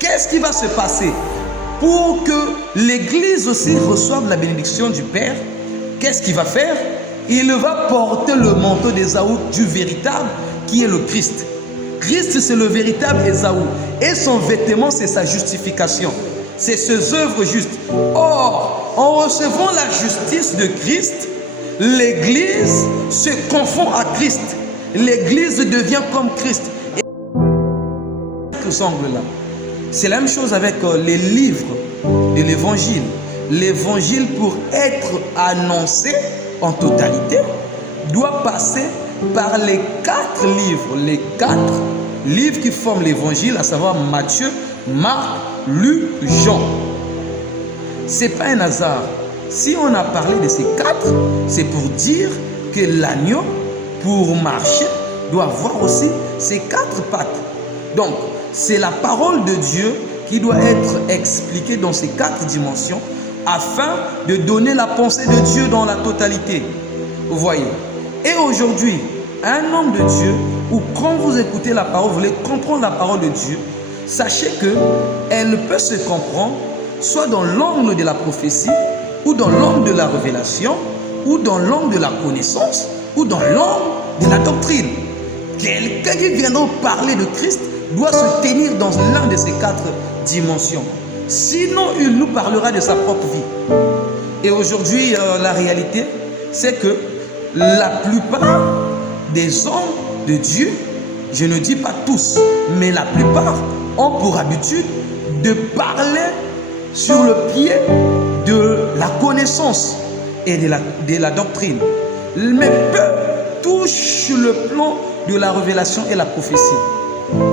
Qu'est-ce qui va se passer pour que l'Église aussi reçoive la bénédiction du Père? Qu'est-ce qu'il va faire? Il va porter le manteau d'Ésaü du véritable qui est le Christ. Christ, c'est le véritable Ésaü. Et son vêtement, c'est sa justification. C'est ses œuvres justes. Or, en recevant la justice de Christ, l'Église se confond à Christ. L'Église devient comme Christ. Et ce angle-là, c'est la même chose avec les livres de l'Évangile. L'Évangile, pour être annoncé en totalité, doit passer par les 4 livres. Les 4 livres qui forment l'Évangile, à savoir Matthieu, Marc, Luc, Jean. Ce n'est pas un hasard. Si on a parlé de ces 4, c'est pour dire que l'agneau, pour marcher, doit avoir aussi ces 4 pattes. Donc, c'est la parole de Dieu qui doit être expliquée dans ces 4 dimensions afin de donner la pensée de Dieu dans la totalité. Vous voyez. Et aujourd'hui, un homme de Dieu, ou quand vous écoutez la parole, vous voulez comprendre la parole de Dieu, sachez qu'elle peut se comprendre soit dans l'angle de la prophétie, ou dans l'angle de la révélation, ou dans l'angle de la connaissance, ou dans l'angle de la doctrine. Quelqu'un qui viendra parler de Christ doit se tenir dans l'un de ces 4 dimensions. Sinon, il nous parlera de sa propre vie. Et aujourd'hui, la réalité, c'est que la plupart des hommes de Dieu, je ne dis pas tous, mais la plupart ont pour habitude de parler sur le pied de la connaissance et de la doctrine. Mais peu touchent le plan de la révélation et la prophétie.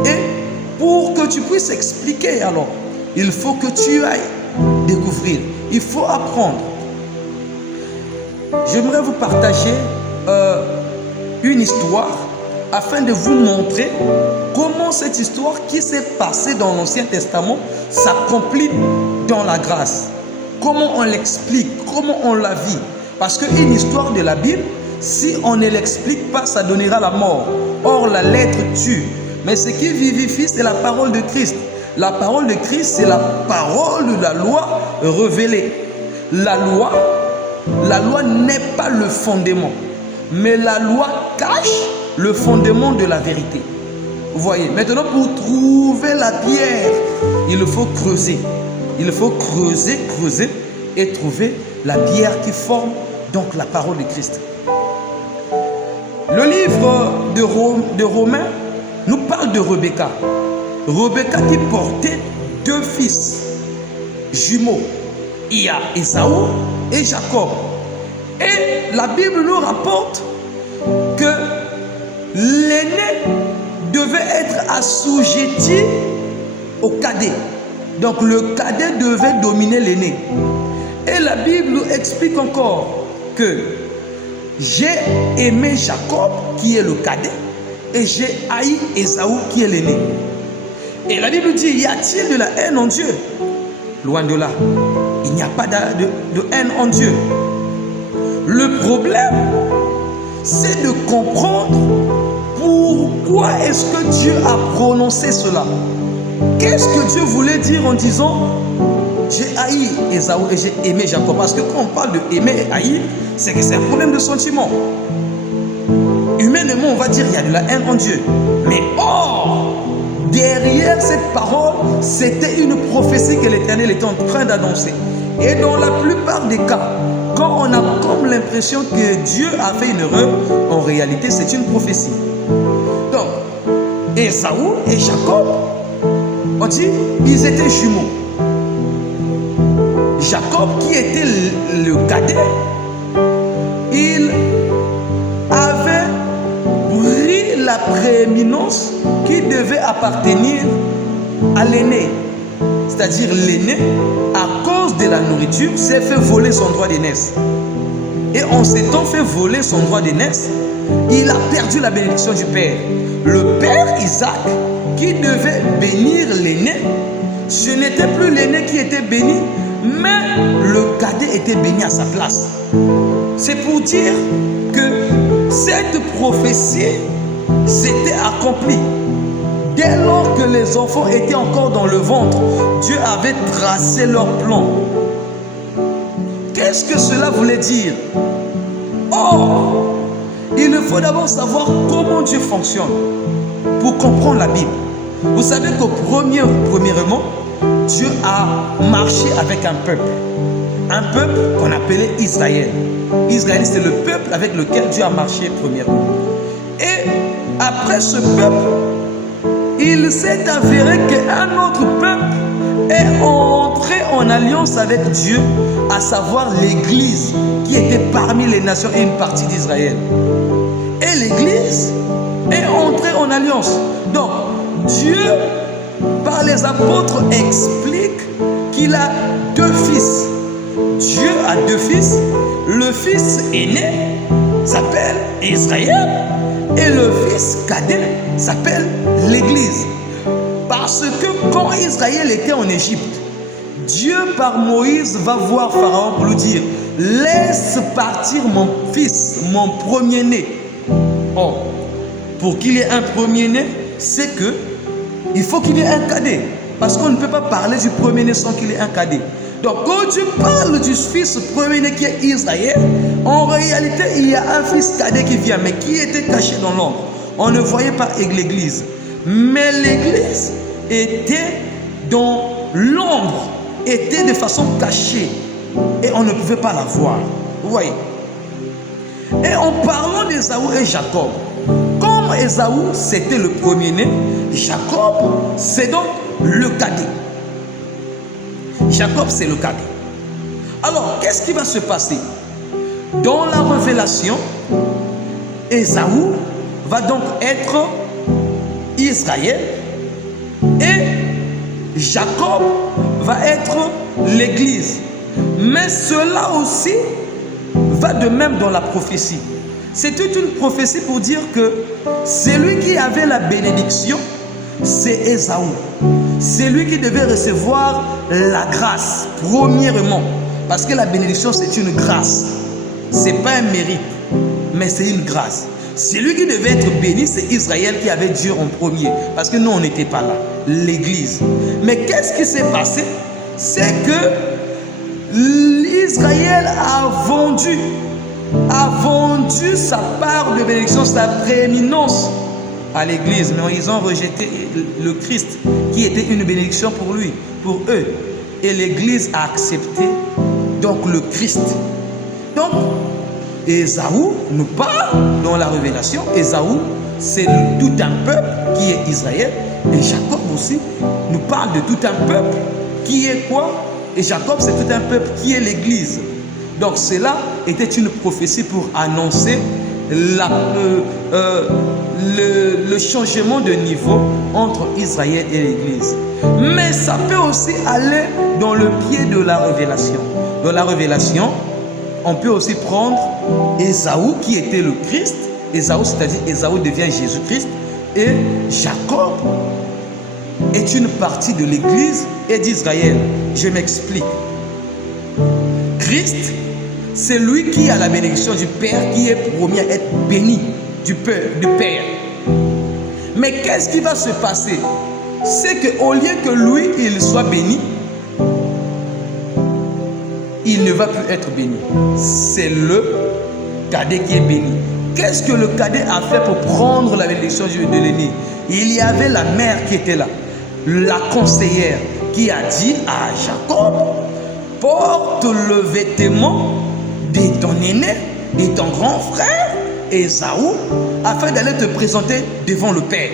Et pour que tu puisses expliquer, alors, il faut que tu ailles découvrir. Il faut apprendre. J'aimerais vous partager une histoire afin de vous montrer comment cette histoire qui s'est passée dans l'Ancien Testament s'accomplit dans la grâce. Comment on l'explique, comment on la vit. Parce qu'une histoire de la Bible, si on ne l'explique pas, ça donnera la mort. Or, la lettre tue. Mais ce qui vivifie, c'est la parole de Christ. La parole de Christ, c'est la parole de la loi révélée. La loi n'est pas le fondement. Mais la loi cache le fondement de la vérité. Vous voyez, maintenant pour trouver la pierre, il faut creuser. Il faut creuser et trouver la pierre qui forme donc la parole de Christ. Le livre de Romains nous parle de Rebecca. Rebecca qui portait 2 fils jumeaux. Il y a Ésaü et Jacob. Et la Bible nous rapporte que l'aîné devait être assujetti au cadet. Donc le cadet devait dominer l'aîné. Et la Bible nous explique encore que j'ai aimé Jacob qui est le cadet et j'ai haï Ésaü qui est l'aîné. Et la Bible dit, y a-t-il de la haine en Dieu? Loin de là. Il n'y a pas de haine en Dieu. Le problème, c'est de comprendre pourquoi est-ce que Dieu a prononcé cela. Qu'est-ce que Dieu voulait dire en disant j'ai haï Ésaü et j'ai aimé Jacob? Parce que quand on parle de aimer et haïr, c'est que c'est un problème de sentiment. Humainement, on va dire il y a de la haine en Dieu. Mais or, derrière cette parole, c'était une prophétie que l'Éternel était en train d'annoncer. Et dans la plupart des cas, quand on a comme l'impression que Dieu a fait une erreur, en réalité, c'est une prophétie. Donc, Ésaü et Jacob, on dit, ils étaient jumeaux. Jacob, qui était le cadet, il avait pris la prééminence qui devait appartenir à l'aîné. C'est-à-dire l'aîné, à cause de la nourriture, s'est fait voler son droit d'aînesse. Et en s'étant fait voler son droit d'aînesse, il a perdu la bénédiction du Père. Le Père Isaac, qui devait bénir l'aîné, ce n'était plus l'aîné qui était béni, mais le cadet était béni à sa place. C'est pour dire que cette prophétie s'était accomplie. dès lors que les enfants étaient encore dans le ventre, Dieu avait tracé leur plan. Qu'est-ce que cela voulait dire? Or, il faut d'abord savoir comment Dieu fonctionne pour comprendre la Bible. Vous savez qu'au premièrement, Dieu a marché avec un peuple qu'on appelait Israël. Israël, c'est le peuple avec lequel Dieu a marché premièrement. Et après ce peuple, il s'est avéré qu'un autre peuple est entré en alliance avec Dieu, à savoir l'Église qui était parmi les nations et une partie d'Israël. Et l'Église est entrée en alliance. Donc, Dieu, par les apôtres, explique qu'il a deux fils. Dieu a deux fils. Le fils aîné s'appelle Israël et le fils cadet s'appelle l'Église. Parce que quand Israël était en Égypte, Dieu par Moïse va voir Pharaon pour lui dire: laisse partir mon fils, mon premier-né. Or, pour qu'il y ait un premier-né, c'est que il faut qu'il y ait un cadet. Parce qu'on ne peut pas parler du premier-né sans qu'il y ait un cadet. Donc quand Dieu parle du fils premier-né qui est Israël, en réalité il y a un fils cadet qui vient, mais qui était caché dans l'ombre. On ne voyait pas l'Église. Mais l'Église était dans l'ombre, était de façon cachée. Et on ne pouvait pas la voir. Vous voyez. Et en parlant d'Ésaü et Jacob, comme Ésaü c'était le premier-né, Jacob c'est donc le cadet. Jacob c'est le cadet. Alors qu'est-ce qui va se passer? Dans la révélation, Ésaü va donc être Israël et Jacob va être l'Église. Mais cela aussi va de même dans la prophétie. C'était une prophétie pour dire que celui qui avait la bénédiction, c'est Ésaü. C'est lui qui devait recevoir la grâce, premièrement. Parce que la bénédiction, c'est une grâce. Ce n'est pas un mérite, mais c'est une grâce. Celui qui devait être béni, c'est Israël qui avait Dieu en premier. Parce que nous, on n'était pas là, l'Église. Mais qu'est-ce qui s'est passé? C'est que Israël a vendu sa part de bénédiction, sa prééminence à l'Église. Mais ils ont rejeté le Christ, qui était une bénédiction pour lui, pour eux. Et l'Église a accepté donc le Christ. Donc, Ésaü nous parle dans la révélation. Ésaü, c'est tout un peuple qui est Israël. Et Jacob aussi nous parle de tout un peuple qui est quoi? Et Jacob, c'est tout un peuple qui est l'Église. Donc cela était une prophétie pour annoncer le changement de niveau entre Israël et l'Église. Mais ça peut aussi aller dans le pied de la révélation. Dans la révélation, on peut aussi prendre Ésaü qui était le Christ. Ésaü, c'est-à-dire Ésaü devient Jésus-Christ. Et Jacob est une partie de l'Église et d'Israël. Je m'explique. Christ, c'est lui qui a la bénédiction du Père, qui est premier à être béni du Père. Mais qu'est-ce qui va se passer? C'est qu'au lieu que lui, il soit béni, il ne va plus être béni. C'est le cadet qui est béni. Qu'est-ce que le cadet a fait pour prendre la bénédiction de l'aîné? Il y avait la mère qui était là, la conseillère, qui a dit à Jacob: porte le vêtement de ton aîné, de ton grand frère Ésaü, afin d'aller te présenter devant le Père.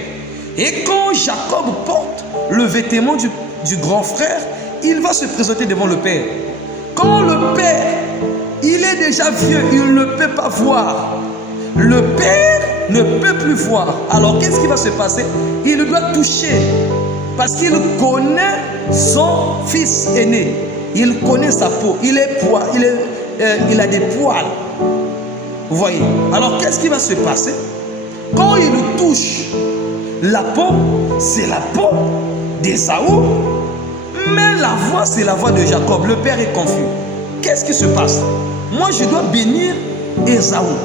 Et quand Jacob porte le vêtement du grand frère, il va se présenter devant le Père. Quand le Père, il est déjà vieux, il ne peut pas voir. Le Père ne peut plus voir. Alors qu'est-ce qui va se passer? Il doit toucher, parce qu'il connaît son fils aîné. Il connaît sa peau, il a des poils. Vous voyez? Alors qu'est-ce qui va se passer? Quand il touche la peau, c'est la peau d'Ésaü, mais la voix, c'est la voix de Jacob. Le père est confus. Qu'est-ce qui se passe? Moi, je dois bénir Ésaü.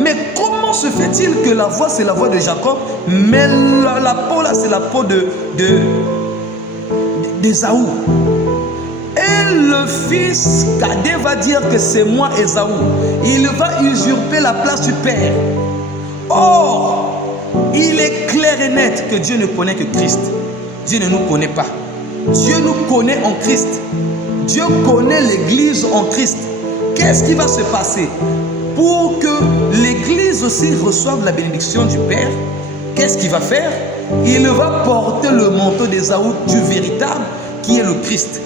Mais comment se fait-il que la voix, c'est la voix de Jacob, mais la peau, là, c'est la peau d'Ésaü? Et le fils cadet va dire que c'est moi, Ésaü. Il va usurper la place du père. Or, il est clair et net que Dieu ne connaît que Christ. Dieu ne nous connaît pas. Dieu nous connaît en Christ. Dieu connaît l'Église en Christ. Qu'est-ce qui va se passer? Pour que l'Église aussi reçoive la bénédiction du Père, qu'est-ce qu'il va faire? Il va porter le manteau d'Ésaü du véritable qui est le Christ.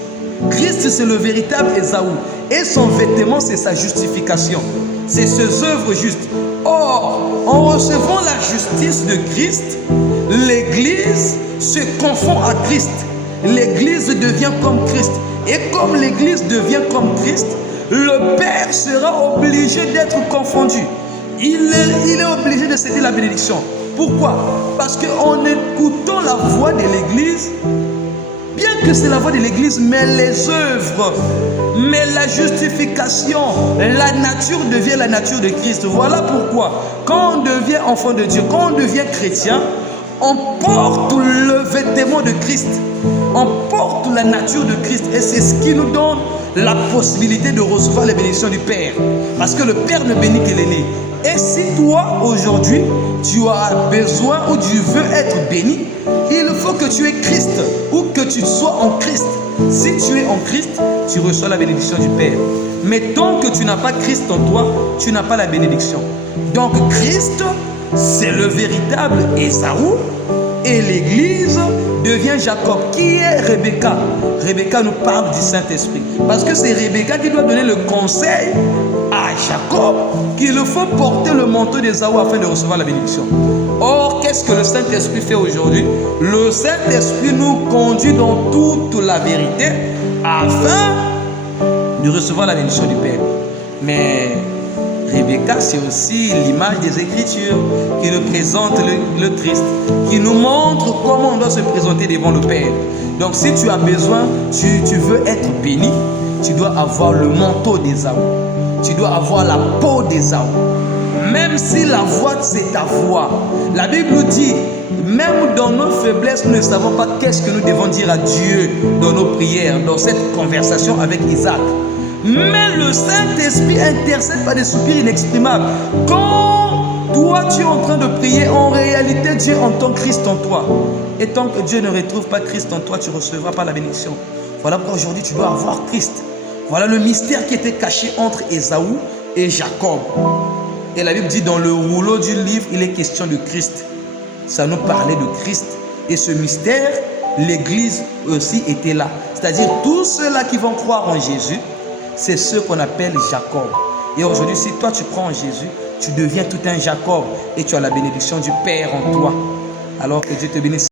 Christ, c'est le véritable Ésaü. Et son vêtement, c'est sa justification. C'est ses œuvres justes. Or, en recevant la justice de Christ, l'Église se confond à Christ. L'Église devient comme Christ. Et comme l'Église devient comme Christ, le Père sera obligé d'être confondu. Il est obligé de céder la bénédiction. Pourquoi? Parce qu'en écoutant la voix de l'Église, bien que c'est la voix de l'Église, mais les œuvres, mais la justification, la nature devient la nature de Christ. Voilà pourquoi, quand on devient enfant de Dieu, quand on devient chrétien, on porte le vêtement de Christ. On porte la nature de Christ. Et c'est ce qui nous donne la possibilité de recevoir les bénédictions du Père. Parce que le Père ne bénit que l'aîné. Et si toi, aujourd'hui, tu as besoin ou tu veux être béni, il faut que tu aies Christ ou que tu sois en Christ. Si tu es en Christ, tu reçois la bénédiction du Père. Mais tant que tu n'as pas Christ en toi, tu n'as pas la bénédiction. Donc Christ, c'est le véritable Ésaü. Et l'Église devient Jacob. Qui est Rebecca? Rebecca nous parle du Saint-Esprit. Parce que c'est Rebecca qui doit donner le conseil à Jacob qu'il faut porter le manteau d'Ésaü afin de recevoir la bénédiction. Or, qu'est-ce que le Saint-Esprit fait aujourd'hui? Le Saint-Esprit nous conduit dans toute la vérité afin de recevoir la bénédiction du Père. Mais Rebecca, c'est aussi l'image des Écritures qui nous présente le Christ, qui nous montre comment on doit se présenter devant le Père. Donc si tu as besoin, tu veux être béni, tu dois avoir le manteau d'Ésaü. Tu dois avoir la peau d'Ésaü. Même si la voix, c'est ta voix. La Bible nous dit, même dans nos faiblesses, nous ne savons pas qu'est-ce que nous devons dire à Dieu dans nos prières, dans cette conversation avec Isaac. Mais le Saint-Esprit intercède par des soupirs inexprimables. Quand toi tu es en train de prier, en réalité Dieu entend Christ en toi. Et tant que Dieu ne retrouve pas Christ en toi, tu ne recevras pas la bénédiction. Voilà pourquoi aujourd'hui tu dois avoir Christ. Voilà le mystère qui était caché entre Ésaü et Jacob. Et la Bible dit dans le rouleau du livre, il est question de Christ. Ça nous parlait de Christ. Et ce mystère, l'Église aussi était là. C'est-à-dire tous ceux-là qui vont croire en Jésus, c'est ceux qu'on appelle Jacob. Et aujourd'hui, si toi tu crois en Jésus, tu deviens tout un Jacob et tu as la bénédiction du Père en toi. Alors que Dieu te bénisse.